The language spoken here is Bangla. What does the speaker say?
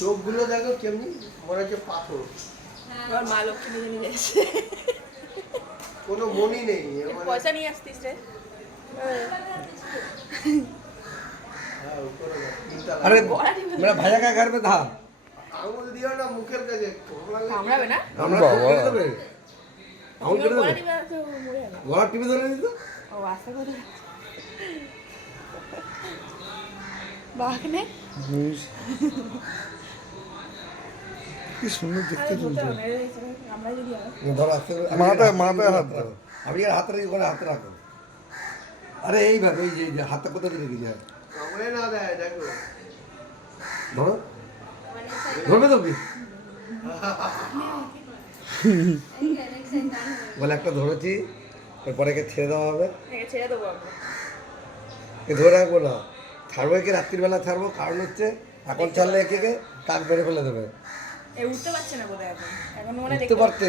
চোখগুলো দেখো কেমনি মনে হচ্ছে পাথর। আমার মা লক্ষ্মী নিয়ে নিয়ে এসেছে। কোনো মনি নেই পয়সা নিয়ে আসতিস রে। হ্যাঁ উপরে না, তিনতলা। अरे मेरा भैया का घर में था আঙুল দিও না মুখের কাছে কামড়ালে কামড়াবে না? আমরা বাবা। কেটে দেবে আঙুল কেটে গলা দেবে টিপে তো মরে যাবে। গলা টিপে ধরে নিত ও আস্তে করে বাঘ নে। কি সুন্দর দেখতে চলছে। আমরা যদি হয় ধরো আস্তে করে মাথায় হাত দাও। আপনি আর হাত রেখে করে হাতে রাখো আরে এইভাবে এই যে হাতটা কোথা দিয়ে রেখে যায় কামড়ে না দেয় দেখো। ধরো ধরবে তো কি বলে একটা ধরেছি এরপরে একে ছেড়ে দেওয়া হবে একে ছেড়ে দেবো আমরা। এ ধরে রাখবো না ছাড়বো একে রাত্রিবেলা ছাড়বো কারণ হচ্ছে এখন ছাড়লে একে কাক মেরে ফেলে দেবে এ উঠতে পারছে না বোধহয় এখন মনে হয় বুঝতে দেখতে পারতে